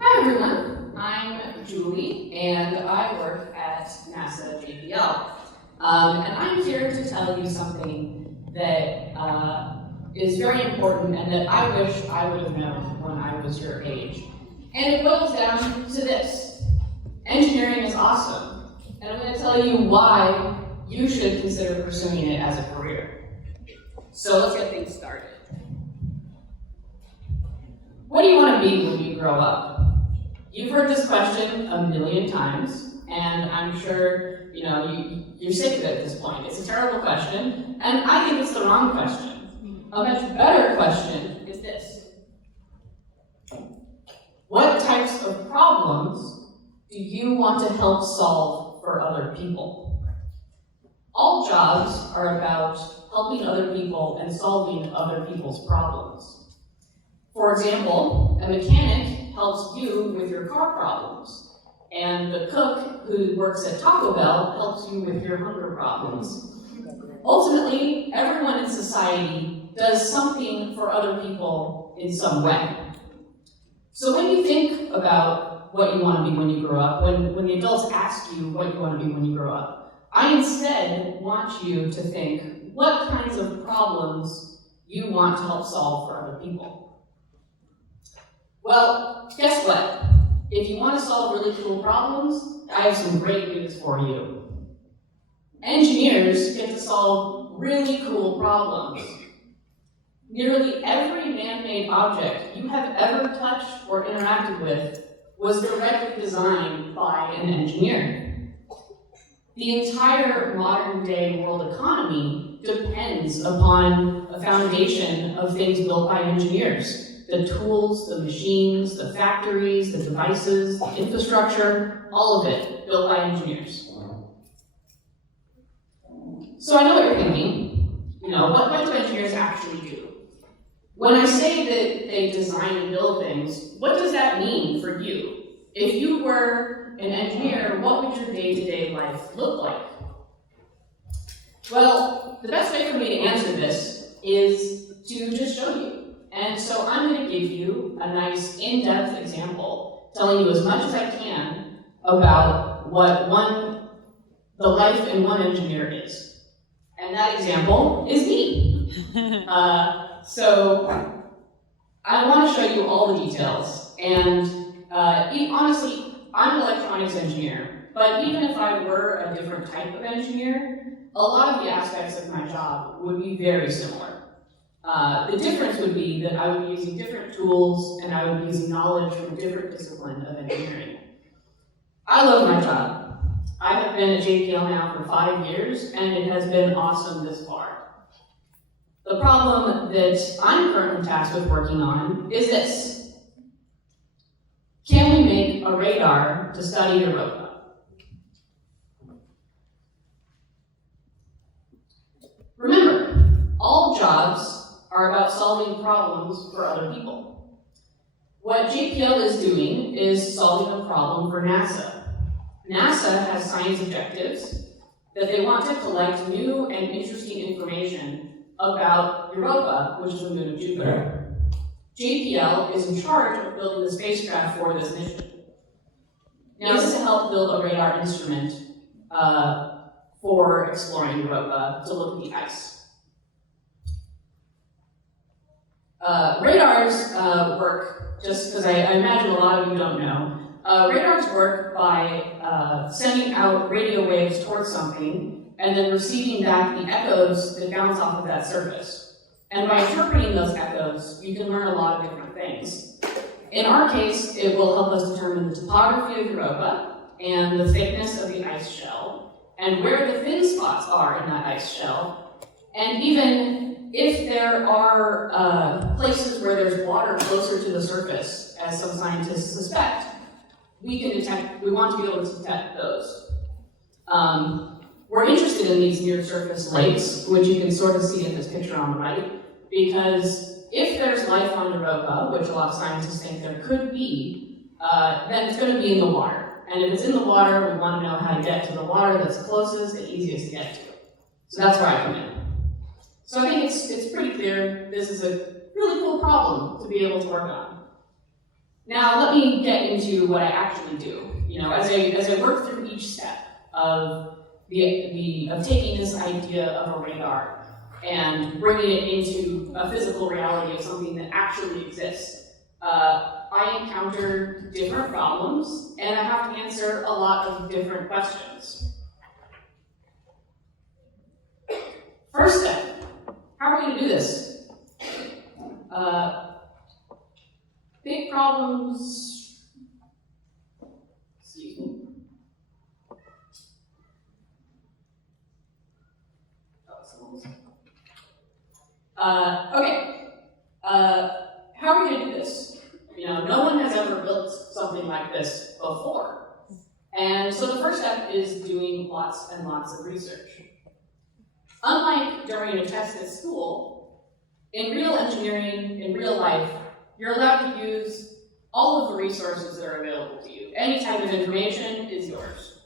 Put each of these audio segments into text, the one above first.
Hi everyone, I'm Julie and I work at NASA JPL. And I'm here to tell you something that is very important and that I wish I would have known when I was your age. And it boils down to this. Engineering is awesome. And I'm going to tell you why you should consider pursuing it as a career. So let's get things started. What do you want to be when you grow up? You've heard this question a million times, and I'm sure you're sick of it at this point. It's a terrible question, and I think it's the wrong question. A much better question is this. What types of problems do you want to help solve for other people? All jobs are about helping other people and solving other people's problems. For example, a mechanic helps you with your car problems, and the cook who works at Taco Bell helps you with your hunger problems. Ultimately, everyone in society does something for other people in some way. So when you think about what you want to be when you grow up, when the adults ask you what you want to be when you grow up, I instead want you to think what kinds of problems you want to help solve for other people. Well, guess what? If you want to solve really cool problems, I have some great news for you. Engineers get to solve really cool problems. Nearly every man-made object you have ever touched or interacted with was directly designed by an engineer. The entire modern-day world economy depends upon a foundation of things built by engineers. The tools, the machines, the factories, the devices, the infrastructure, all of it built by engineers. So I know what you're thinking. What do engineers actually do? When I say that they design and build things, what does that mean for you? If you were an engineer, what would your day-to-day life look like? Well, the best way for me to answer this is to just show you. And so I'm going to give you a nice in-depth example, telling you as much as I can about what the life in one engineer is. And that example is me. So I want to show you all the details. And honestly, I'm an electronics engineer, but even if I were a different type of engineer, a lot of the aspects of my job would be very similar. The difference would be that I would be using different tools and I would be using knowledge from a different discipline of engineering. I love my job. I have been at JPL now for 5 years and it has been awesome this far. The problem that I'm currently tasked with working on is this. Can we make a radar to study Europa? Remember, all jobs are about solving problems for other people. What JPL is doing is solving a problem for NASA. NASA has science objectives that they want to collect new and interesting information about Europa, which is the moon of Jupiter. JPL is in charge of building the spacecraft for this mission. Now, this is to help build a radar instrument for exploring Europa to look at the ice. Radars work, just because I imagine a lot of you don't know, radars work by sending out radio waves towards something and then receiving back the echoes that bounce off of that surface. And by interpreting those echoes, you can learn a lot of different things. In our case, it will help us determine the topography of Europa and the thickness of the ice shell and where the thin spots are in that ice shell, and even if there are places where there's water closer to the surface, as some scientists suspect, we want to be able to detect those. We're interested in these near-surface lakes, which you can sort of see in this picture on the right, because if there's life on Europa, which a lot of scientists think there could be, then it's going to be in the water. And if it's in the water, we want to know how to get to the water that's closest and easiest to get to. So that's where I come in. So I think it's pretty clear this is a really cool problem to be able to work on. Now let me get into what I actually do. As I work through each step of taking this idea of a radar and bringing it into a physical reality of something that actually exists, I encounter different problems and I have to answer a lot of different questions. First step, how are we going to do this? Big problems, excuse me. Okay, how are we going to do this? No one has ever built something like this before. And so the first step is doing lots and lots of research. Unlike during a test at school, in real engineering, in real life, you're allowed to use all of the resources that are available to you. Any type of information is yours.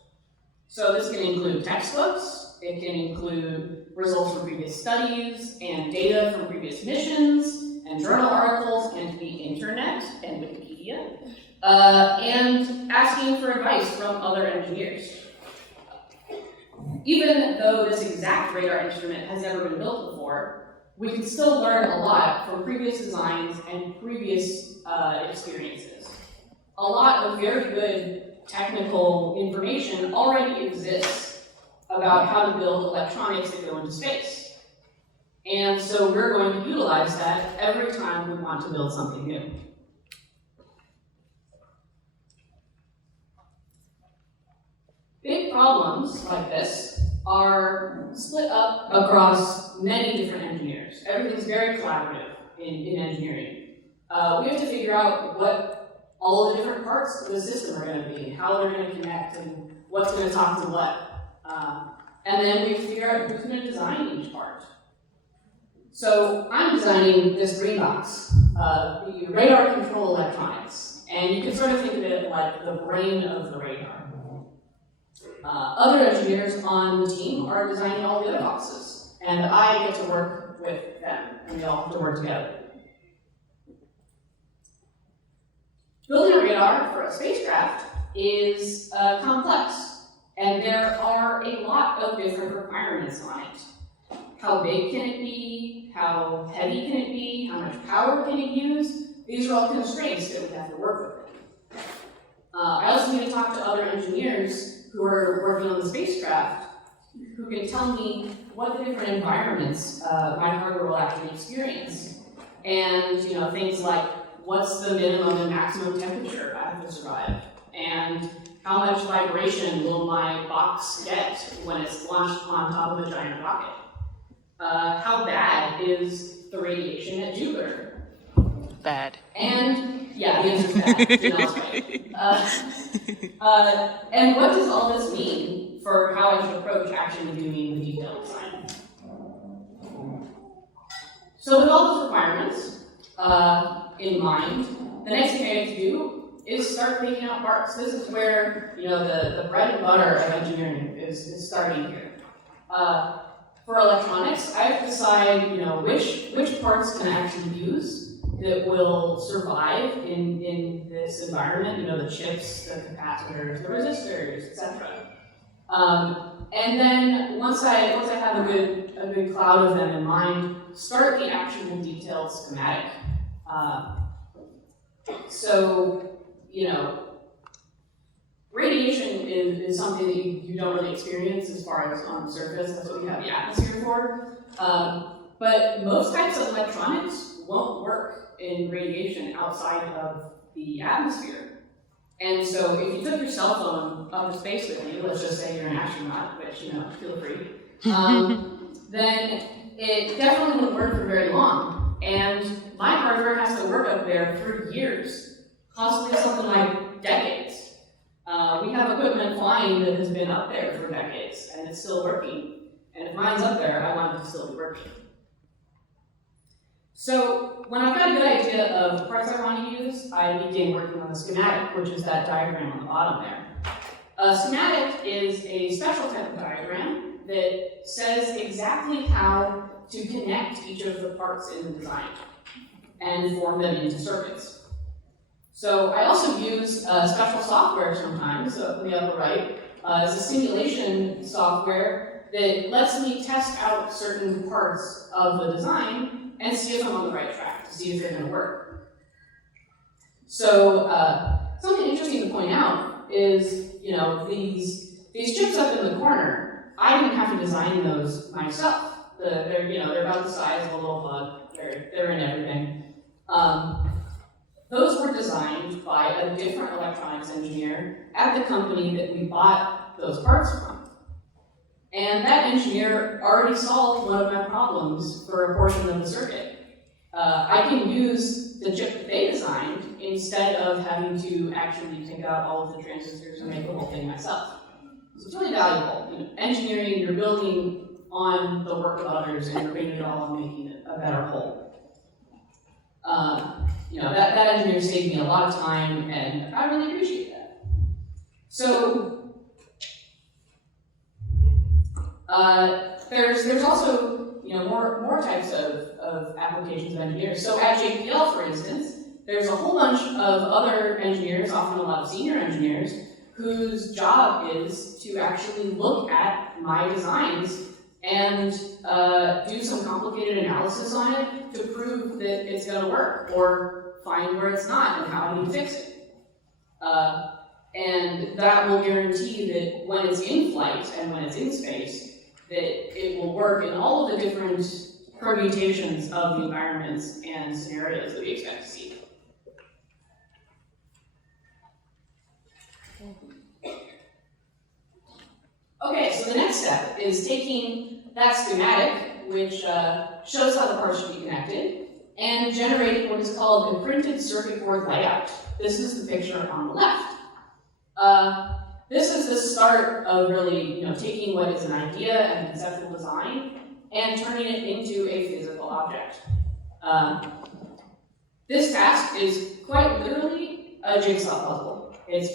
So this can include textbooks, it can include results from previous studies, and data from previous missions, and journal articles, and the internet, and Wikipedia, and asking for advice from other engineers. Even though this exact radar instrument has never been built before, we can still learn a lot from previous designs and previous experiences. A lot of very good technical information already exists about how to build electronics that go into space. And so we're going to utilize that every time we want to build something new. Big problems like this are split up across many different engineers. Everything's very collaborative in engineering. We have to figure out what all of the different parts of the system are going to be, how they're going to connect, and what's going to talk to what. And then we figure out who's going to design each part. So I'm designing this green box, the radar control electronics. And you can sort of think of it like the brain of the radar. Other engineers on the team are designing all the other boxes, and I get to work with them, and we all have to work together. Building a radar for a spacecraft is complex, and there are a lot of different requirements on it. How big can it be? How heavy can it be? How much power can it use? These are all constraints that we have to work with. I also need to talk to other engineers who are working on the spacecraft, who can tell me what the different environments my hardware will actually experience. And things like, what's the minimum and maximum temperature I have to survive? And how much vibration will my box get when it's launched on top of a giant rocket? How bad is the radiation at Jupiter? Bad. And yeah, the answer's bad. Janelle's right. And what does all this mean for how I should approach actually doing the detailed design? So with all those requirements in mind, the next thing I have to do is start making out parts. This is where the bread and butter of engineering is starting here. For electronics, I have to decide which parts can I actually use that will survive in this environment, the chips, the capacitors, the resistors, etc. And then once I have a good cloud of them in mind, start the actual detailed schematic. Radiation is something that you don't really experience as far as on the surface. That's what we have the atmosphere for. But most types of electronics won't work in radiation outside of the atmosphere. And so if you took your cell phone up to space with you, let's just say you're an astronaut, which, feel free, then it definitely wouldn't work for very long. And my hardware has to work up there for years, possibly something like decades. We have equipment flying that has been up there for decades, and it's still working. And if mine's up there, I want it to still be working. So when I've got a good idea of the parts I want to use, I begin working on the schematic, which is that diagram on the bottom there. A schematic is a special type of diagram that says exactly how to connect each of the parts in the design and form them into circuits. So I also use special software sometimes, so in the upper right, is a simulation software that lets me test out certain parts of the design and see if I'm on the right track, to see if they're going to work. So something interesting to point out is, these chips up in the corner, I didn't have to design those myself. They're about the size of a little bug. They're in everything. Those were designed by a different electronics engineer at the company that we bought those parts from. And that engineer already solved one of my problems for a portion of the circuit. I can use the chip that they designed instead of having to actually take out all of the transistors and make the whole thing myself. So it's really valuable. Engineering, you're building on the work of others and you're bringing it all and making it a better whole. That engineer saved me a lot of time, and I really appreciate that. So there's also more types of applications of engineers. So at JPL, for instance, there's a whole bunch of other engineers, often a lot of senior engineers, whose job is to actually look at my designs and do some complicated analysis on it to prove that it's going to work, or find where it's not and how I need to fix it. And that will guarantee that when it's in flight and when it's in space, that it will work in all of the different permutations of the environments and scenarios that we expect to see. Okay, so the next step is taking that schematic, which shows how the parts should be connected, and generating what is called a printed circuit board layout. This is the picture on the left. This is the start of really taking what is an idea and conceptual design and turning it into a physical object. This task is quite literally a jigsaw puzzle. It's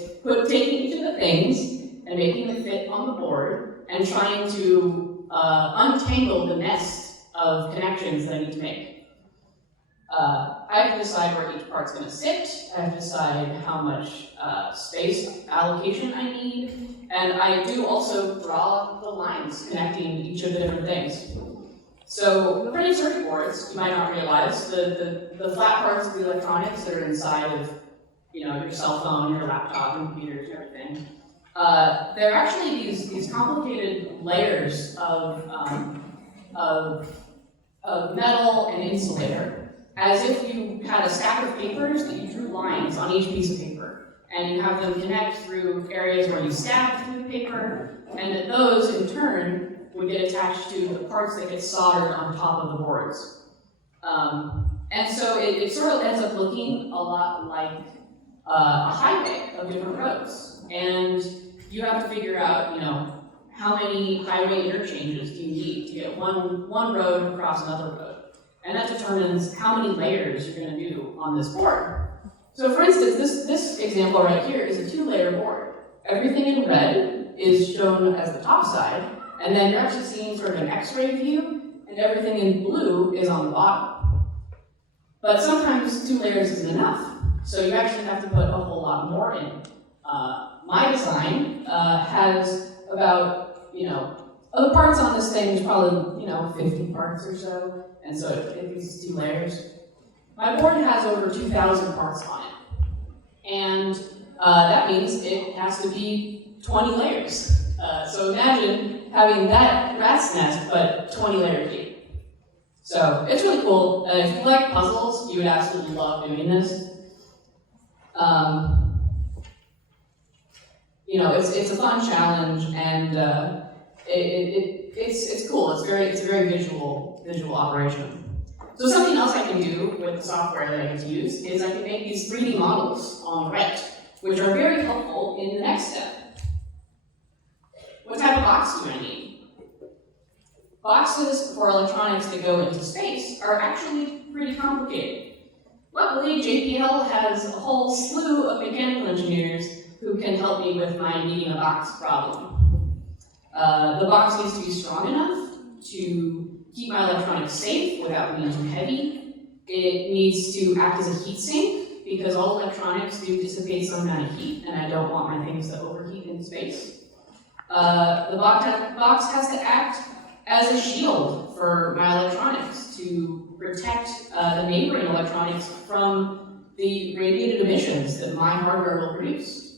taking each of the things and making them fit on the board and trying to untangle the nest of connections that I need to make. I have to decide where each part's going to sit. I have to decide how much space allocation I need. And I do also draw the lines connecting each of the different things. So printed circuit boards, you might not realize, the flat parts of the electronics that are inside of your cell phone, your laptop, and computers, and everything. They're actually these complicated layers of metal and insulator, as if you had a stack of papers that you drew lines on each piece of paper, and you have them connect through areas where you stab through the paper, and that those, in turn, would get attached to the parts that get soldered on top of the boards. And so it sort of ends up looking a lot like a highway of different roads. And you have to figure out, how many highway interchanges do you need to get one road across another road. And that determines how many layers you're going to do on this board. So for instance, this example right here is a 2-layer board. Everything in red is shown as the top side, and then you're actually seeing sort of an X-ray view, and everything in blue is on the bottom. But sometimes 2 layers isn't enough, so you actually have to put a whole lot more in. My design has about, other parts on this thing is probably, 50 parts or so, and so it uses 2 layers. My board has over 2,000 parts on it, and that means it has to be 20 layers. So imagine having that rat's nest, but 20 layers deep. So it's really cool. If you like puzzles, you would absolutely love doing this. It's a fun challenge, and it's cool. It's a very visual operation. So something else I can do with the software that I get to use is I can make these 3D models on the right, which are very helpful in the next step. What type of box do I need? Boxes for electronics that go into space are actually pretty complicated. Luckily, JPL has a whole slew of mechanical engineers who can help me with my needing a box problem. The box needs to be strong enough to keep my electronics safe without being too heavy. It needs to act as a heat sink because all electronics do dissipate some amount of heat, and I don't want my things to overheat in space. The box has to act as a shield for my electronics to protect the neighboring electronics from the radiated emissions that my hardware will produce.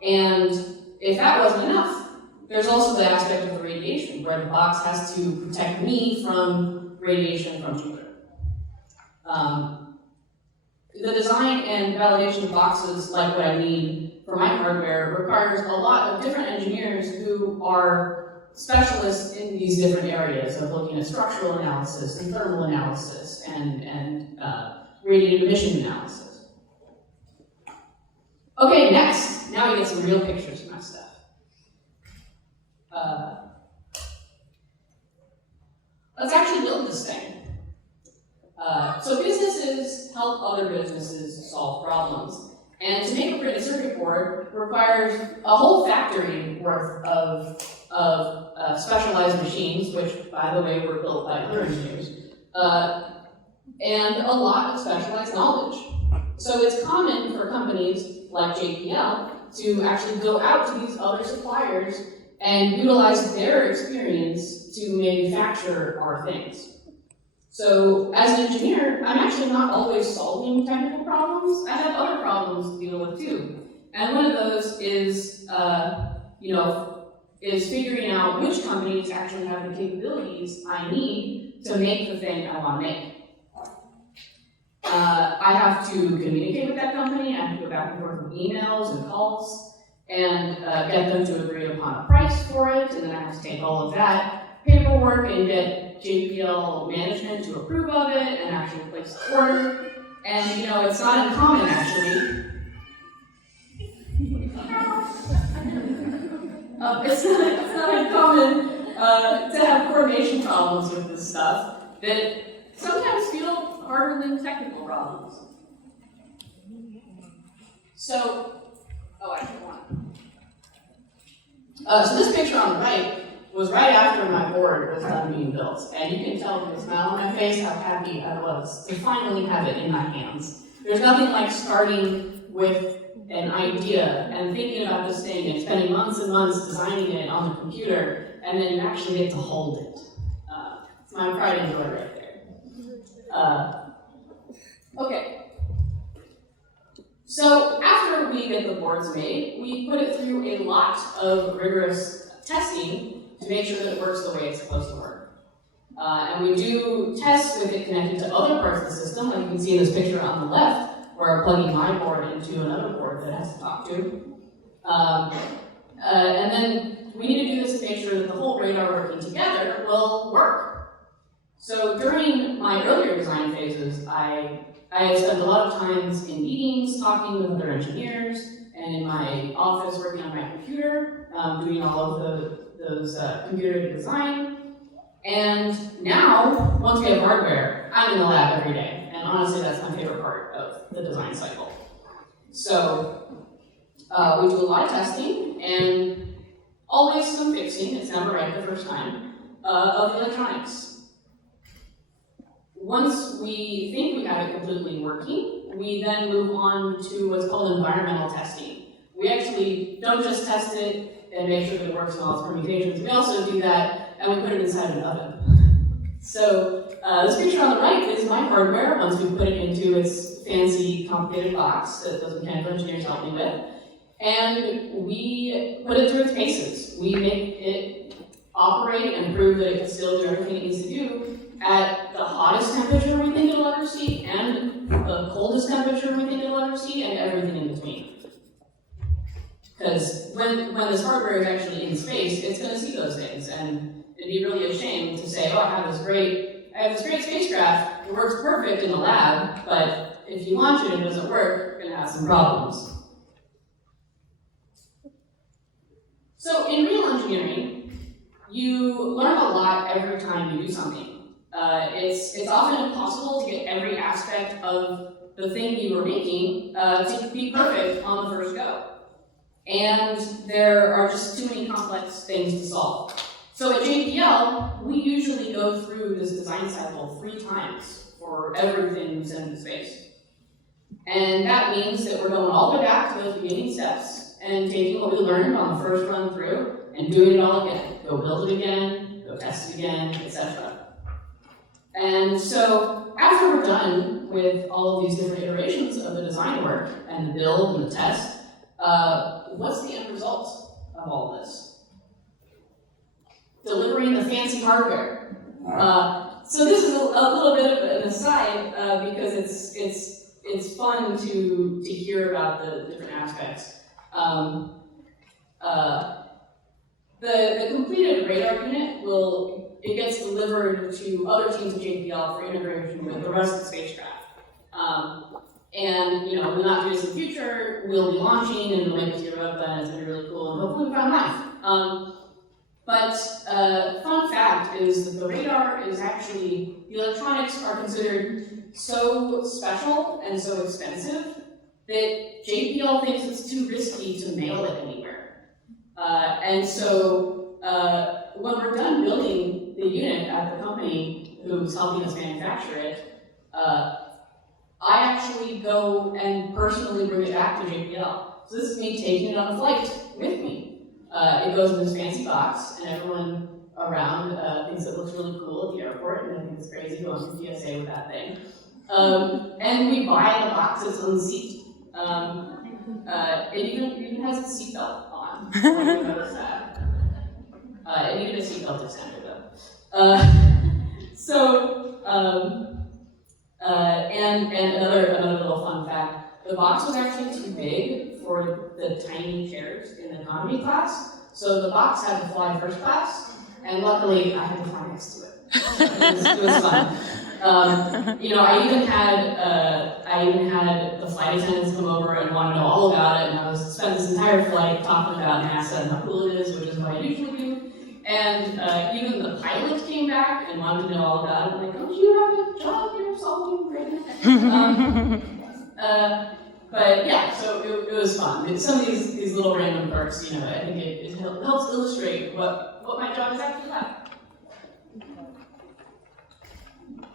And if that wasn't enough, there's also the aspect of the radiation, where the box has to protect me from radiation from Jupiter. The design and validation of boxes like what I need for my hardware requires a lot of different engineers who are specialists in these different areas of looking at structural analysis and thermal analysis and radiated emission analysis. Okay, next, now we get some real pictures of my stuff. Let's actually build this thing. So businesses help other businesses solve problems. And to make a printed circuit board requires a whole factory worth of specialized machines, which, by the way, were built by other engineers, and a lot of specialized knowledge. So it's common for companies like JPL to actually go out to these other suppliers and utilize their experience to manufacture our things. So as an engineer, I'm actually not always solving technical problems. I have other problems to deal with too. And one of those is, is figuring out which companies actually have the capabilities I need to make the thing I want to make. I have to communicate with that company. I have to go back and forth with emails and calls and get them to agree upon a price for it. And then I have to take all of that paperwork and get JPL management to approve of it and actually place the order. And it's not uncommon actually. It's not uncommon to have coordination problems with this stuff that sometimes feel harder than technical problems. So, I should want. So this picture on the right was right after my board was done being built, and you can tell from the smile on my face how happy I was to finally have it in my hands. There's nothing like starting with an idea and thinking about this thing and spending months and months designing it on the computer, and then you actually get to hold it. It's my pride and joy right there. Okay. So after we get the boards made, we put it through a lot of rigorous testing to make sure that it works the way it's supposed to work. And we do tests with it connected to other parts of the system, like you can see in this picture on the left, where I'm plugging my board into another board that it has to talk to. And then we need to do this to make sure that the whole radar working together will work. So during my earlier design phases, I spent a lot of times in meetings, talking with other engineers, and in my office working on my computer, doing all of those computer design. And now, once we have hardware, I'm in the lab every day. And honestly, that's my favorite part of the design cycle. So we do a lot of testing and always some fixing, it's never right the first time, of the electronics. Once we think we have it completely working, we then move on to what's called environmental testing. We actually don't just test it and make sure that it works in all its permutations, we also do that and we put it inside an oven. So this picture on the right is my hardware once we put it into its fancy, complicated box that those mechanical engineers help me with. And we put it through its paces. We make it operate and prove that it can still do everything it needs to do at the hottest temperature we think it'll ever see, and the coldest temperature we think it'll ever see, and everything in between. Because when this hardware is actually in space, it's going to see those things, and it'd be really a shame to say, oh, I have this great spacecraft, it works perfect in the lab, but if you launch it and it doesn't work, you're going to have some problems. So in real engineering, you learn a lot every time you do something. It's often impossible to get every aspect of the thing you were making to be perfect on the first go. And there are just too many complex things to solve. So at JPL, we usually go through this design cycle 3 times for everything we send into space. And that means that we're going all the way back to those beginning steps and taking what we learned on the first run through and doing it all again. Go build it again, go test it again, etc. And so after we're done with all of these different iterations of the design work and the build and the test, what's the end result of all this? Delivering the fancy hardware. So this is a little bit of an aside because it's fun to hear about the different aspects. The completed radar unit gets delivered to other teams of JPL for integration with the rest of the spacecraft. And in the not too distant future, we'll be launching and we'll make it to Europa, and it's going to be really cool, and hopefully we'll find life. But fun fact is that the radar is actually, the electronics are considered so special and so expensive that JPL thinks it's too risky to mail it anywhere. And so when we're done building the unit at the company who's helping us manufacture it, I actually go and personally bring it back to JPL. So this is me taking it on a flight with me. It goes in this fancy box, and everyone around thinks it looks really cool at the airport, and I think it's crazy going through TSA with that thing. And we buy the box its own seat. It even has a seatbelt on. I didn't notice that. It needed a seatbelt extender though. And another little fun fact: the box was actually too big for the tiny chairs in economy class, so the box had to fly first class, and luckily I had to fly next to it. It was fun. I even had the flight attendants come over and want to know all about it, and I spent this entire flight talking about NASA and how cool it is, which is what I usually do. And even the pilot came back and wanted to know all about it. I'm like, don't you have a job you're solving right now? But yeah, so it was fun. Some of these little random perks, I think it helps illustrate what my job is actually like.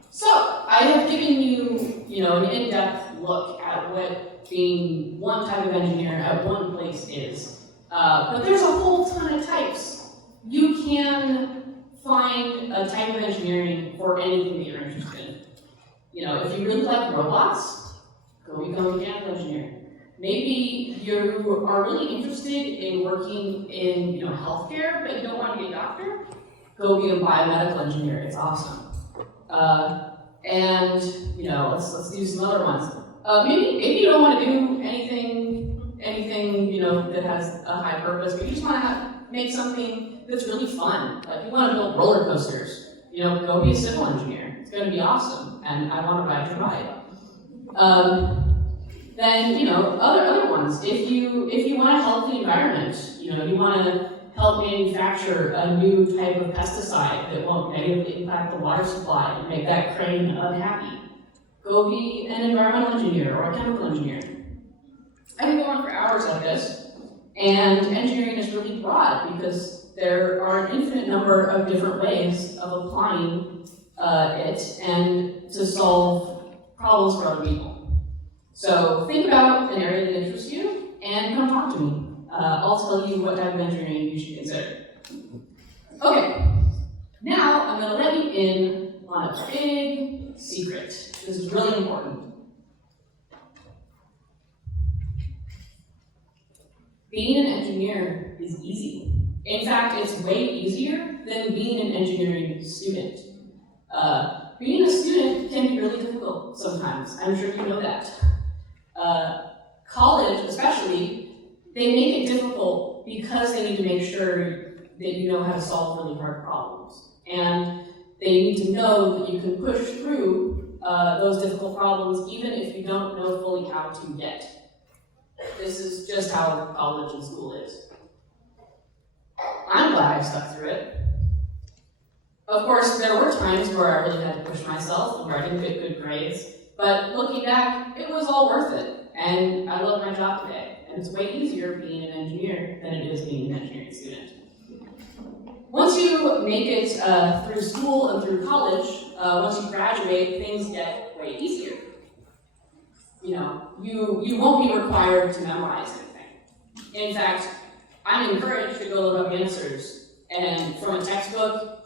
So I have given you, an in-depth look at what being one type of engineer at one place is. But there's a whole ton of types. You can find a type of engineering for anything that you're interested in. If you really like robots, go become a mechanical engineer. Maybe you are really interested in working in healthcare, but you don't want to be a doctor, go be a biomedical engineer. It's awesome. And let's do some other ones. Maybe you don't want to do anything that has a high purpose, but you just want to make something that's really fun. Like you want to build roller coasters, go be a civil engineer. It's going to be awesome, and I want to ride your ride. Then other ones. If you want to help the environment, you want to help manufacture a new type of pesticide that won't negatively impact the water supply and make that crane unhappy, go be an environmental engineer or a chemical engineer. I can go on for hours like this, and engineering is really broad because there are an infinite number of different ways of applying it and to solve problems for other people. So think about an area that interests you and come talk to me. I'll tell you what type of engineering you should consider. Okay, now I'm going to let you in on a big secret. This is really important. Being an engineer is easy. In fact, it's way easier than being an engineering student. Being a student can be really difficult sometimes. I'm sure you know that. College, especially, they make it difficult because they need to make sure that you know how to solve really hard problems. And they need to know that you can push through those difficult problems even if you don't know fully how to yet. This is just how college and school is. I'm glad I stuck through it. Of course, there were times where I really had to push myself and where I didn't get good grades, but looking back, it was all worth it, and I love my job today. And it's way easier being an engineer than it is being an engineering student. Once you make it through school and through college, once you graduate, things get way easier. you won't be required to memorize anything. In fact, I'm encouraged to go look up answers and from a textbook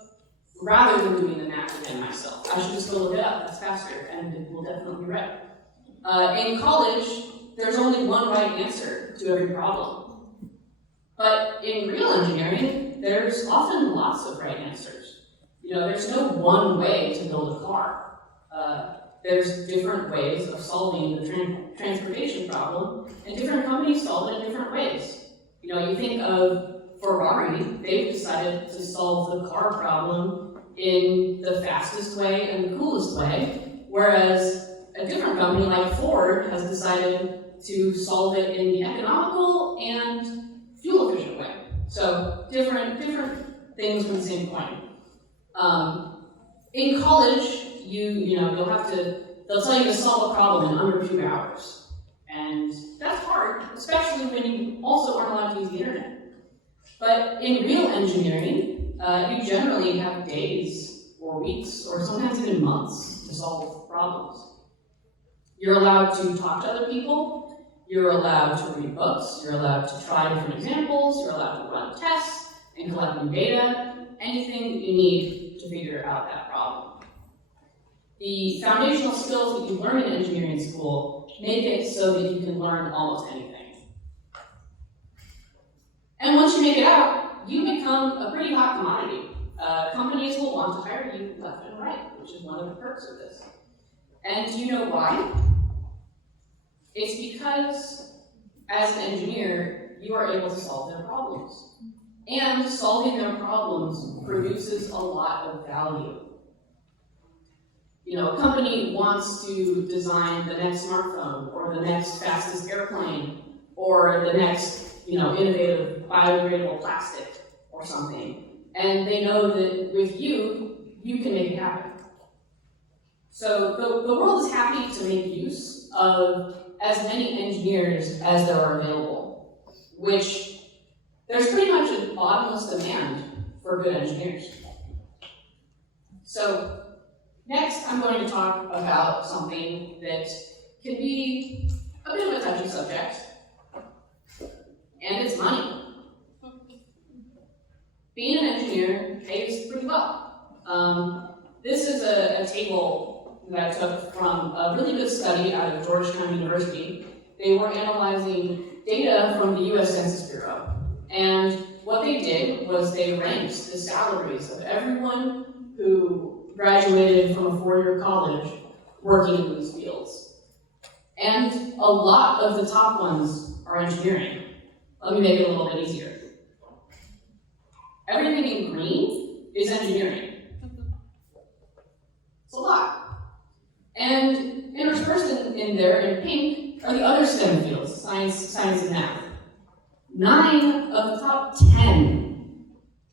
rather than doing the math again myself. I should just go look it up, that's faster, and it will definitely be right. In college, there's only one right answer to every problem. But in real engineering, there's often lots of right answers. There's no one way to build a car. There's different ways of solving the transportation problem, and different companies solve it in different ways. You think of Ferrari, they've decided to solve the car problem in the fastest way and the coolest way, whereas a different company like Ford has decided to solve it in the economical and fuel-efficient way. So different things with the same coin. In college, they'll tell you to solve a problem in under 2 hours. And that's hard, especially when you also aren't allowed to use the internet. But in real engineering, you generally have days or weeks or sometimes even months to solve problems. You're allowed to talk to other people, you're allowed to read books, you're allowed to try different examples, you're allowed to run tests and collect new data, anything that you need to figure out that problem. The foundational skills that you learn in engineering school make it so that you can learn almost anything. And once you make it out, you become a pretty hot commodity. Companies will want to hire you left and right, which is one of the perks of this. And do you know why? It's because, as an engineer, you are able to solve their problems. And solving their problems produces a lot of value. A company wants to design the next smartphone, or the next fastest airplane, or the next, innovative biodegradable plastic, or something. And they know that with you can make it happen. So the world is happy to make use of as many engineers as there are available, which there's pretty much a bottomless demand for good engineers. So next, I'm going to talk about something that can be a bit of a touchy subject, and it's money. Being an engineer pays pretty well. This is a table that I took from a really good study out of Georgetown University. They were analyzing data from the US Census Bureau. And what they did was they ranked the salaries of everyone who graduated from a 4-year college working in these fields. And a lot of the top ones are engineering. Let me make it a little bit easier. Everything in green is engineering. It's a lot. And interspersed in there in pink are the other STEM fields, science and math. 9 of the top 10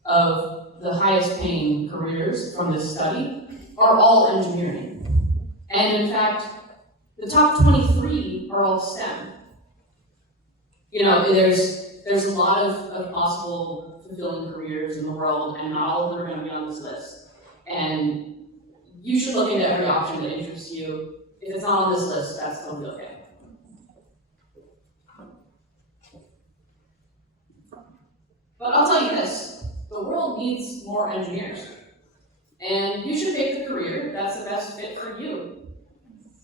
of the highest paying careers from this study are all engineering. And in fact, the top 23 are all STEM. There's a lot of possible fulfilling careers in the world, and not all of them are going to be on this list. And you should look into every option that interests you. If it's not on this list, that's totally okay. But I'll tell you this, the world needs more engineers. And you should pick the career that's the best fit for you.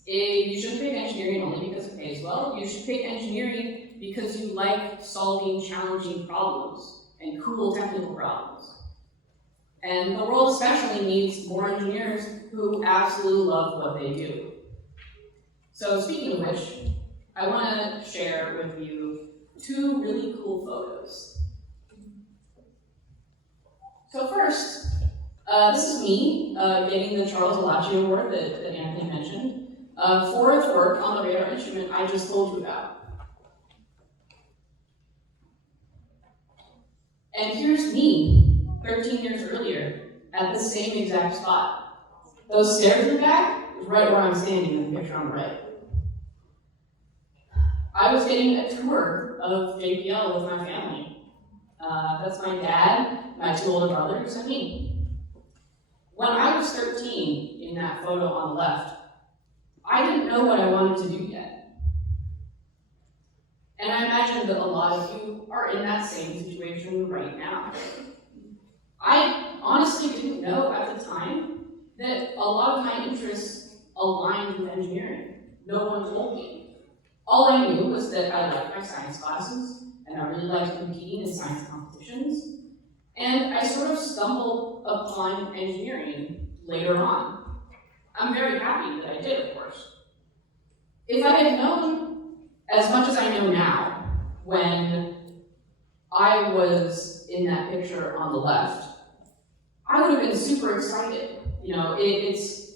You shouldn't pick engineering only because it pays well. You should pick engineering because you like solving challenging problems and cool technical problems. And the world especially needs more engineers who absolutely love what they do. So speaking of which, I want to share with you 2 really cool photos. So first, this is me getting the Charles Alacci Award that Anthony mentioned for its work on the radar instrument I just told you about. And here's me, 13 years earlier, at the same exact spot. Those stairs in the back is right where I'm standing in the picture on the right. I was getting a tour of JPL with my family. That's my dad, my 2 older brothers, and me. When I was 13, in that photo on the left, I didn't know what I wanted to do yet. And I imagine that a lot of you are in that same situation right now. I honestly didn't know at the time that a lot of my interests aligned with engineering. No one told me. All I knew was that I liked my science classes, and I really liked competing in science competitions. And I sort of stumbled upon engineering later on. I'm very happy that I did, of course. If I had known as much as I know now, when I was in that picture on the left, I would have been super excited. You know, it's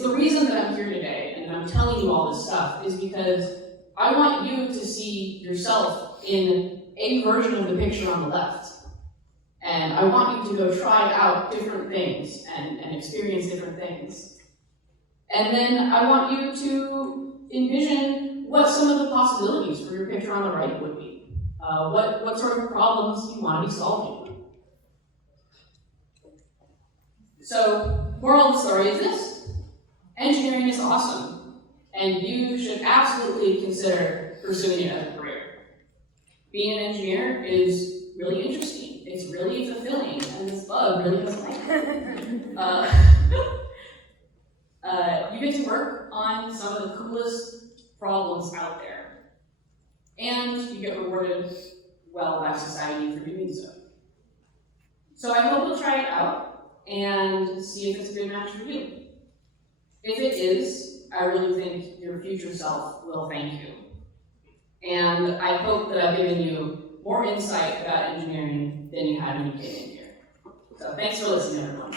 the reason that I'm here today and I'm telling you all this stuff is because I want you to see yourself in a version of the picture on the left. And I want you to go try out different things and experience different things. And then I want you to envision what some of the possibilities for your picture on the right would be. What sort of problems you want to be solving. So, moral of the story is this: engineering is awesome, and you should absolutely consider pursuing it as a career. Being an engineer is really interesting. It's really fulfilling, and this bug really doesn't like it. You get to work on some of the coolest problems out there, and you get rewarded well by society for doing so. So I hope you'll try it out and see if it's a good match for you. If it is, I really think your future self will thank you. And I hope that I've given you more insight about engineering than you had when you came in here. So thanks for listening, everyone.